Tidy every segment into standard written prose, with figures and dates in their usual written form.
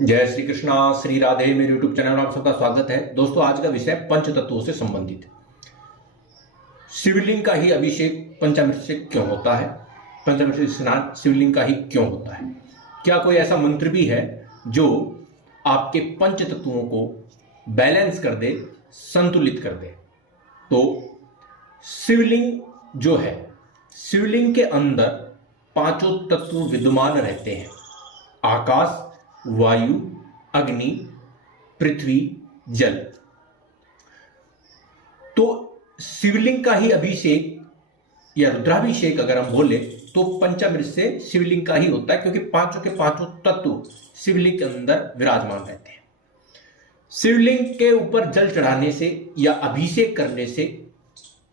जय श्री कृष्णा, श्री राधे। मेरे YouTube channel में आप सबका स्वागत है। दोस्तों, आज का विषय पंच तत्वों से संबंधित है। शिवलिंग का ही अभिषेक पंचामृत से क्यों होता है? पंचामृत स्नान शिवलिंग का ही क्यों होता है? क्या कोई ऐसा मंत्र भी है जो आपके पंच तत्वों को बैलेंस कर दे, संतुलित कर दे? तो शिवलिंग जो है, शिवलिंग के अंदर पांचों तत्व विद्यमान रहते हैं: आकाश, वायु, अग्नि, पृथ्वी, जल। तो शिवलिंग का ही अभिषेक या रुद्राभिषेक अगर हम बोले तो पंचामृत से शिवलिंग का ही होता है, क्योंकि पांचों के पांचों तत्व शिवलिंग के अंदर विराजमान रहते हैं। शिवलिंग के ऊपर जल चढ़ाने से या अभिषेक करने से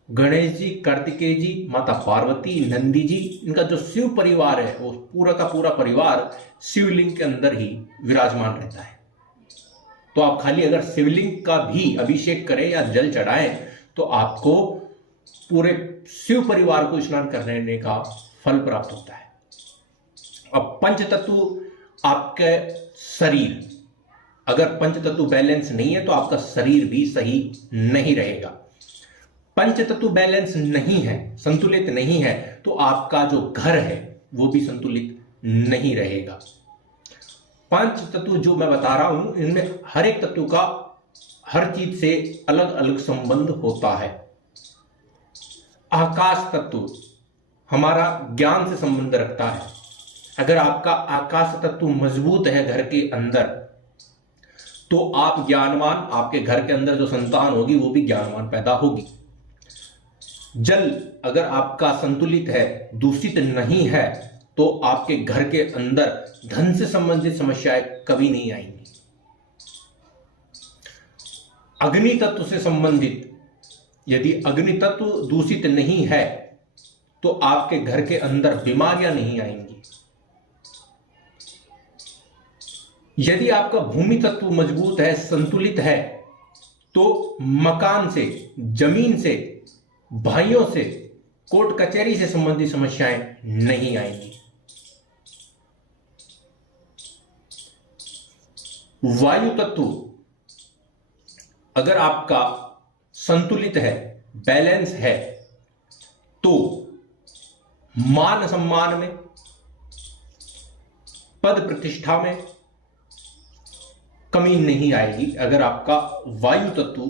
गणेश जी, कार्तिकेय जी, माता पार्वती, नंदी जी, इनका जो शिव परिवार है वो पूरा का पूरा परिवार शिवलिंग के अंदर ही विराजमान रहता है। तो आप खाली अगर शिवलिंग का भी अभिषेक करें या जल चढ़ाएं तो आपको पूरे शिव परिवार को स्नान करने का फल प्राप्त होता है। अब पंच तत्व आपके शरीर, अगर पंच तत्व बैलेंस नहीं है तो आपका शरीर भी सही नहीं रहेगा। पंच तत्व बैलेंस नहीं है, संतुलित नहीं है, तो आपका जो घर है वो भी संतुलित नहीं रहेगा। पांच तत्व जो मैं बता रहा हूं, इनमें हर एक तत्व का हर चीज से अलग अलग संबंध होता है। आकाश तत्व हमारा ज्ञान से संबंध रखता है। अगर आपका आकाश तत्व मजबूत है घर के अंदर तो आप ज्ञानवान, आपके घर के अंदर जो संतान होगी वो भी ज्ञानवान पैदा होगी। जल अगर आपका संतुलित है, दूषित नहीं है, तो आपके घर के अंदर धन से संबंधित समस्याएं कभी नहीं आएंगी। अग्नि तत्व से संबंधित यदि अग्नि तत्व दूषित नहीं है तो आपके घर के अंदर बीमारियां नहीं आएंगी। यदि आपका भूमि तत्व मजबूत है, संतुलित है, तो मकान से, जमीन से, भाइयों से, कोर्ट कचहरी से संबंधित समस्याएं नहीं आएंगी। वायु तत्व अगर आपका संतुलित है, बैलेंस है, तो मान सम्मान में, पद प्रतिष्ठा में कमी नहीं आएगी अगर आपका वायु तत्व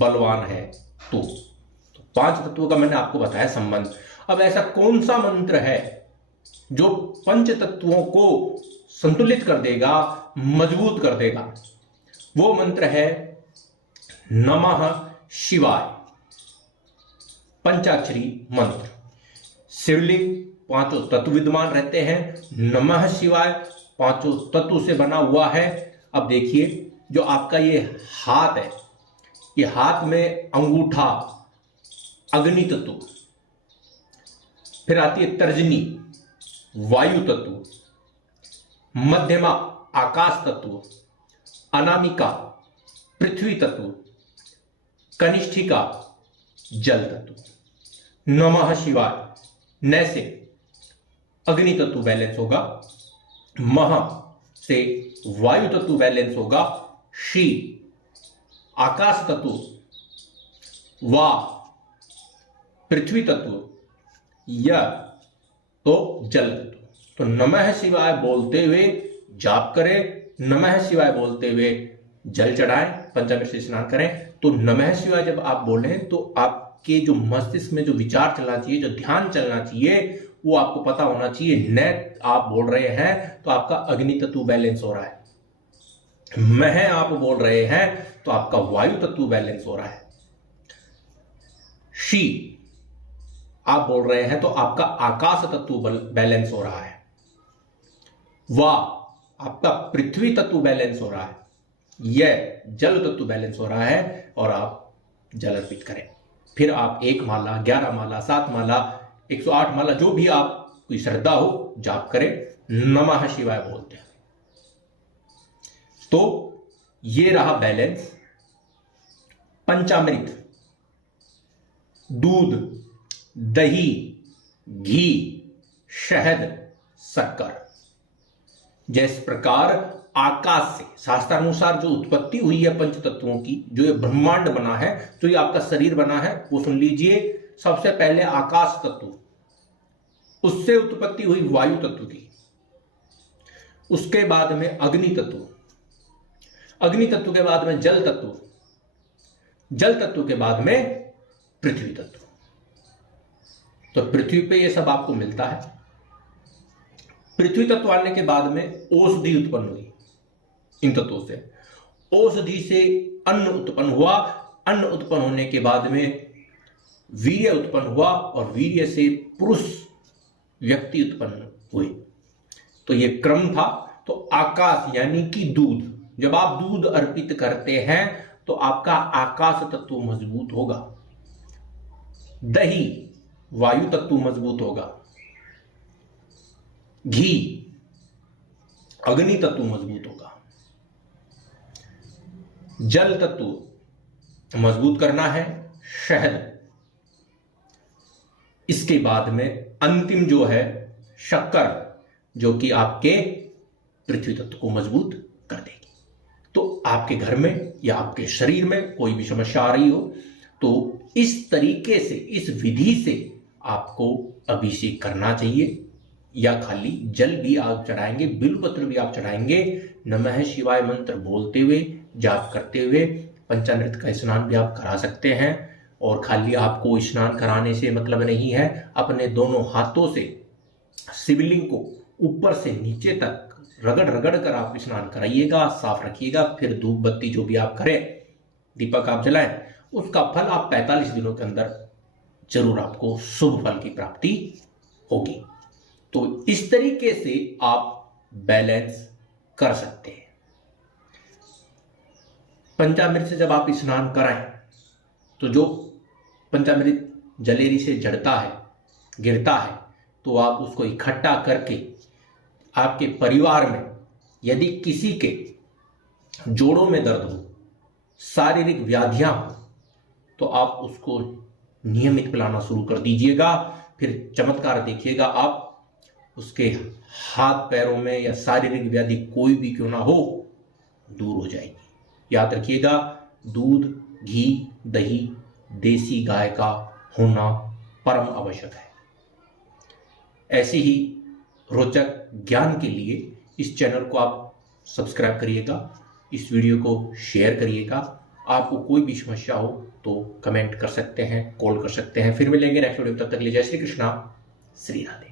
बलवान है तो पांच तत्वों का मैंने आपको बताया संबंध। अब ऐसा कौन सा मंत्र है जो पंच तत्वों को संतुलित कर देगा, मजबूत कर देगा? वो मंत्र है नमः शिवाय, पंचाक्षरी मंत्र। शिवलिंग पांचों तत्व विद्यमान रहते हैं, नमः शिवाय पांचों तत्व से बना हुआ है। अब देखिए, जो आपका ये हाथ है, ये हाथ में अंगूठा अग्नि तत्व, फिर आती है तर्जनी वायु तत्व, मध्यमा आकाश तत्व, अनामिका पृथ्वी तत्व, कनिष्ठिका जल तत्व। नमः शिवाय न से अग्नि तत्व बैलेंस होगा, महा से वायु तत्व बैलेंस होगा, शी आकाश तत्व, वा पृथ्वी तत्व, या तो जल तत्व। तो नमः शिवाय बोलते हुए जाप करें, नमः शिवाय बोलते हुए जल चढ़ाएं, पंचामृत से स्नान करें। तो नमः शिवाय जब आप बोले तो आपके जो मस्तिष्क में जो विचार चलना चाहिए, जो ध्यान चलना चाहिए, वो आपको पता होना चाहिए। न आप बोल रहे हैं तो आपका अग्नि तत्व बैलेंस हो रहा है, मह आप बोल रहे हैं तो आपका वायु तत्व बैलेंस हो रहा है, शी आप बोल रहे हैं तो आपका आकाश तत्व बैलेंस हो रहा है, वा आपका पृथ्वी तत्व बैलेंस हो रहा है, यह जल तत्व बैलेंस हो रहा है, और आप जल अर्पित करें। फिर आप 1 माला, 11 माला, 7 माला, 108 माला, जो भी आप कोई श्रद्धा हो, जाप करें, नमः शिवाय बोलते हैं। तो ये रहा बैलेंस। पंचामृत, दूध, दही, घी, शहद, शक्कर, जिस प्रकार आकाश से, शास्त्रानुसार जो उत्पत्ति हुई है पंच तत्वों की, जो ये ब्रह्मांड बना है, जो ये आपका शरीर बना है, वो सुन लीजिए। सबसे पहले आकाश तत्व, उससे उत्पत्ति हुई वायु तत्व की, उसके बाद में अग्नि तत्व, अग्नि तत्व के बाद में जल तत्व, जल तत्व के बाद में पृथ्वी तत्व। तो पृथ्वी पे ये सब आपको मिलता है। पृथ्वी तत्व आने के बाद में औषधि उत्पन्न हुई इन तत्वों से, औषधि से अन्न उत्पन्न हुआ, अन्न उत्पन्न होने के बाद में वीर्य उत्पन्न हुआ और वीर्य से पुरुष व्यक्ति उत्पन्न हुए। तो ये क्रम था। तो आकाश यानी कि दूध, जब आप दूध अर्पित करते हैं तो आपका आकाश तत्व मजबूत होगा, दही वायु तत्व मजबूत होगा, घी अग्नि तत्व मजबूत होगा, जल तत्व मजबूत करना है, शहद, इसके बाद में अंतिम जो है शक्कर, जो कि आपके पृथ्वी तत्व को मजबूत कर देगी। तो आपके घर में या आपके शरीर में कोई भी समस्या आ रही हो तो इस तरीके से, इस विधि से आपको अभिषेक करना चाहिए, या खाली जल भी आप चढ़ाएंगे, बिल्वपत्र भी आप चढ़ाएंगे, नमः शिवाय मंत्र बोलते हुए, जाप करते हुए पंचामृत का स्नान भी आप करा सकते हैं। और खाली आपको स्नान कराने से मतलब नहीं है, अपने दोनों हाथों से शिवलिंग को ऊपर से नीचे तक रगड़ रगड़ कर आप स्नान कराइएगा, साफ रखिएगा। फिर धूप बत्ती जो भी आप करें, दीपक आप जलाएं, उसका फल आप 45 दिनों के अंदर जरूर आपको शुभ फल की प्राप्ति होगी। तो इस तरीके से आप बैलेंस कर सकते हैं। पंचामृत से जब आप स्नान कराएं तो जो पंचामृत जलेरी से जड़ता है, गिरता है, तो आप उसको इकट्ठा करके आपके परिवार में यदि किसी के जोड़ों में दर्द हो, शारीरिक व्याधियां हो, तो आप उसको नियमित पिलाना शुरू कर दीजिएगा। फिर चमत्कार देखिएगा आप, उसके हाथ पैरों में या शारीरिक व्याधि कोई भी क्यों ना हो, दूर हो जाएगी। याद रखिएगा, दूध, घी, दही देसी गाय का होना परम आवश्यक है। ऐसे ही रोचक ज्ञान के लिए इस चैनल को आप सब्सक्राइब करिएगा, इस वीडियो को शेयर करिएगा। आपको कोई भी समस्या हो तो कमेंट कर सकते हैं, कॉल कर सकते हैं। फिर मिलेंगे नेक्स्ट वीडियो, तब तक के लिए जय श्री कृष्णा, श्री राधे।